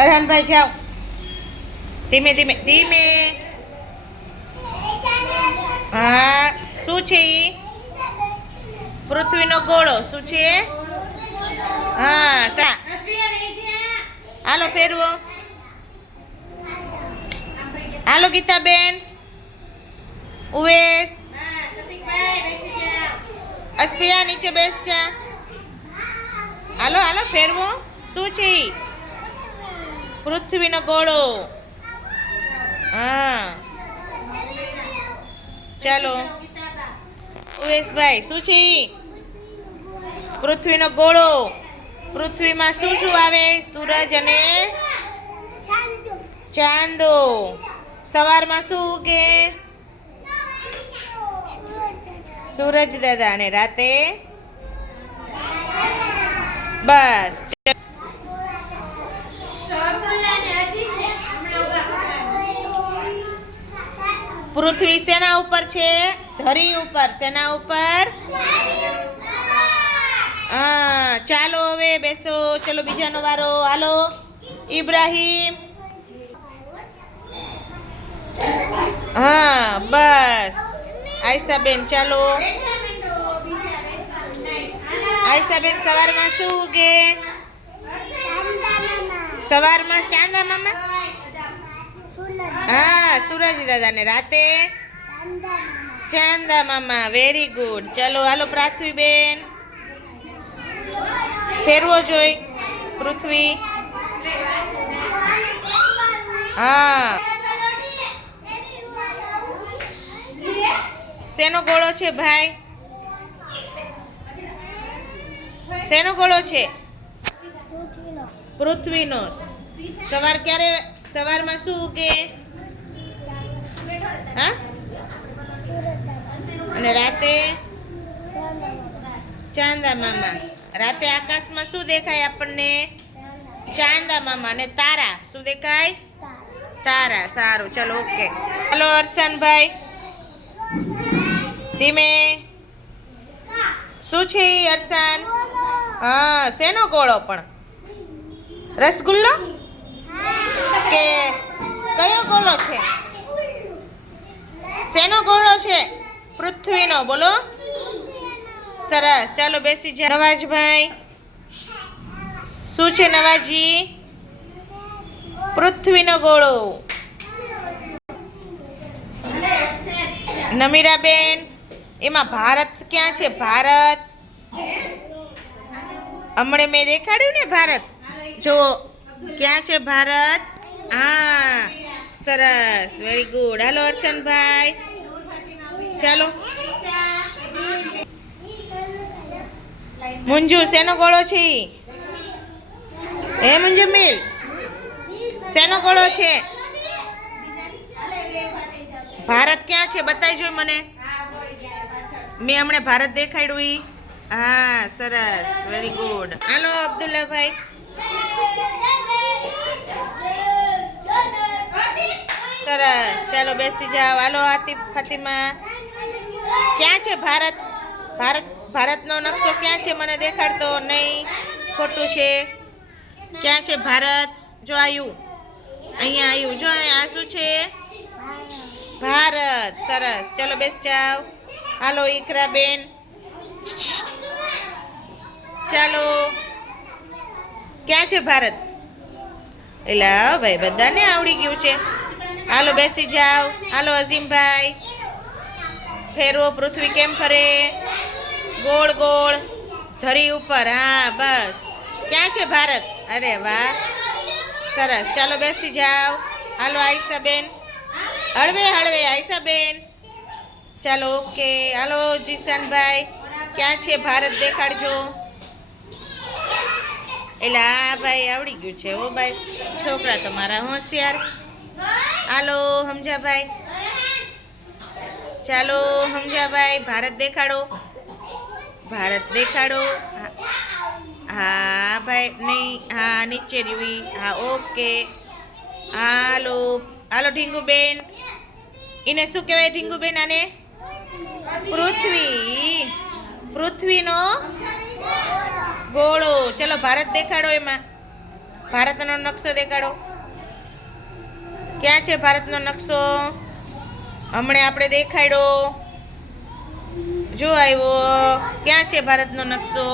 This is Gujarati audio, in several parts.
અરહાનભાઈ, જાઓ. ધીમે ધીમે ધીમે. હા, શું છે એ પૃથ્વીનો ગોળો, શું છે? હા, સા હાલો, ફેરવો. હાલો, ગીતાબેન. ઉવેશ. અસ્પિયા નીચે બેસ જા. હાલો હાલો, ફેરવો. શું છે પૃથ્વીનો ગોળો. હા. ચાલો. ઉવેશભાઈ, શું છે? પૃથ્વીનો ગોળો. પૃથ્વીમાં શું શું આવે? સૂરજ અને ચાંદો. સવારમાં શું ઉગે? સૂરજ દાદા અને રાતે? બસ. પૃથ્વી શેના ઉપર છે, ધરી ઉપર શેના ઉપર. હા, ચાલો હવે બેસો, ચલો બીજાનો વારો. હાલો, ઇબ્રાહીમ. હા, બસ. આયશાબેન, ચાલો. આયશાબેન, સવારમાં શું ઉગે? સવારમાં ચાંદા મામા? હા, સુરજ દાદા ને રાતે? ચાંદા મામા વેરી ગુડ ચલો, હાલો પૃથ્વી બેન. ફેરવો જોઈ, પૃથ્વી. હા. શેનો ગોળો છે ભાઈ? શેનો ગોળો છે? પૃથ્વીનો. સવાર ક્યારે, સવારમાં શું ઉગે? હા? અને રાતે? ચાંદા મામા. રાતે આકાશમાં શું દેખાય આપણને? ચાંદા મામા અને તારા. શું દેખાય? તારા. સારું. ચલો, ઓકે. હલો અર્શનભાઈ ધીમે. શું છે અરસાન હા, શેનો ગોળો પણ? રસગુલ્લો? કે કયો ગોળો છે? શેનો ગોળો છે? પૃથ્વીનો. બોલો. સરસ. ચાલો બેસી જાય નવાજભાઈ. શું છે નવાજી? પૃથ્વીનો ગોળો નમીરાબેન, એમાં ભારત ક્યાં છે? ભારત. હમણે મેં દેખાડ્યું ને ભારત? જો ક્યાં છે ભારત? હા. સરસ વેરી ગુડ હાલો હર્ષનભાઈ. ચાલો. મુંજુ શેનો ગોળો છે? હે મુંજુ મિલ શેનો ગોળો છે? ભારત ક્યાં છે? બતાવજો મને. મેં હમણાં ભારત દેખાડ્યું હા, સરસ. વેરી ગુડ હાલો અબ્દુલ્લાભાઈ. સરસ. ચાલો બેસી જાઓ. હાલો, આતિફ, ફાતિમા. ક્યાં છે ભારત? ભારત, ભારતનો નકશો ક્યાં છે? મને દેખાડતો નહીં. ખોટું છે. ક્યાં છે ભારત? જો આવ્યું અહીંયા આવ્યું જો આ શું છે? ભારત. સરસ. ચલો બેસ જાઓ. હાલો, ઈકરાબેન. ચાલો. ક્યાં છે ભારત? એટલે ભાઈ બધાને આવડી ગયું છે. હાલો બેસી જાઓ. હાલો અઝીમભાઈ. ફેરવો પૃથ્વી કેમ ફરે? ગોળ ગોળ. ધરી ઉપર. હા, બસ. ક્યાં છે ભારત? અરે વાહ. સરસ. ચાલો બેસી જાઓ. હાલો આયશાબેન. હળવે હળવે, આયશાબેન. ચાલો, ઓકે. હાલો જીસનભાઈ ક્યાં છે ભારત? દેખાડજો. એટલે આ ભાઈ આવડી ગયું છે ઓ ભાઈ. છોકરા તમારા હોશિયાર. હાલો, હમજાભાઈ. ચાલો, હમજાભાઈ, ભારત દેખાડો. ભારત દેખાડો. હા- ભાઈ, નહીં, હા, નીચે રીવી. હા, ઓકે. હાલો. હાલો, ઢીંગુબેન. એને શું કહેવાય, ઢીંગુબેન, આને? પૃથ્વી. પૃથ્વીનો ગોળો. ચલો, ભારત દેખાડો એમાં. ભારતનો નકશો દેખાડો. ક્યાં છે ભારતનો નકશો? હમણે આપણે દેખાડ્યો. જો આવ્યો. ક્યાં છે ભારતનો નકશો?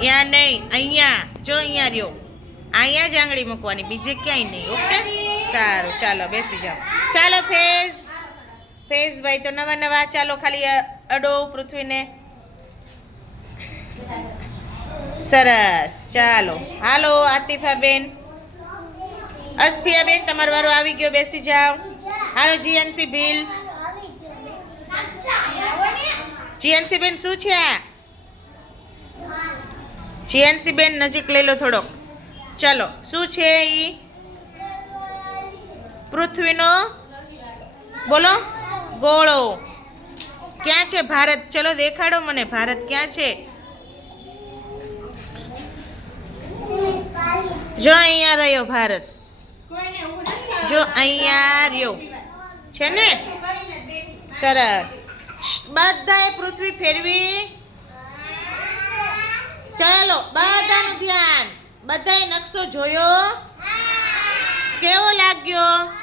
ત્યાં નહીં, અહીંયા. જો અહીંયા રહ્યો. અહીંયા જ આંગળી મૂકવાની, બીજે ક્યાંય નહીં, ઓકે? સારું, ચાલો, બેસી જાઓ. ચાલો, ફેઝ. ફેસ ભાઈ, તો નવા નવા, ચાલો, ખાલી અડો પૃથ્વીને. સરસ, ચાલો. હાલો, આતિફાબેન. અસ્ફિયાબેન, તમારો વારો આવી ગયો. બેસી જાઓ. હાલો જીએનસી બિલ જીએનસી બેન શું છે આ? જીએનસી બેન નજીક લઈ લો થોડોક. ચલો, શું છે એ પૃથ્વીનો? બોલો. ગોળો. ક્યાં છે ભારત? ચલો, દેખાડો મને. ભારત ક્યાં છે? જો અહીંયા રહ્યો ભારત. જો અહીંયા રહ્યો. છે ને? સરસ. બધાએ પૃથ્વી ફેરવી. ચાલો, બધાનું ધ્યાન. બધાએ નકશો જોયો? કેવો લાગ્યો?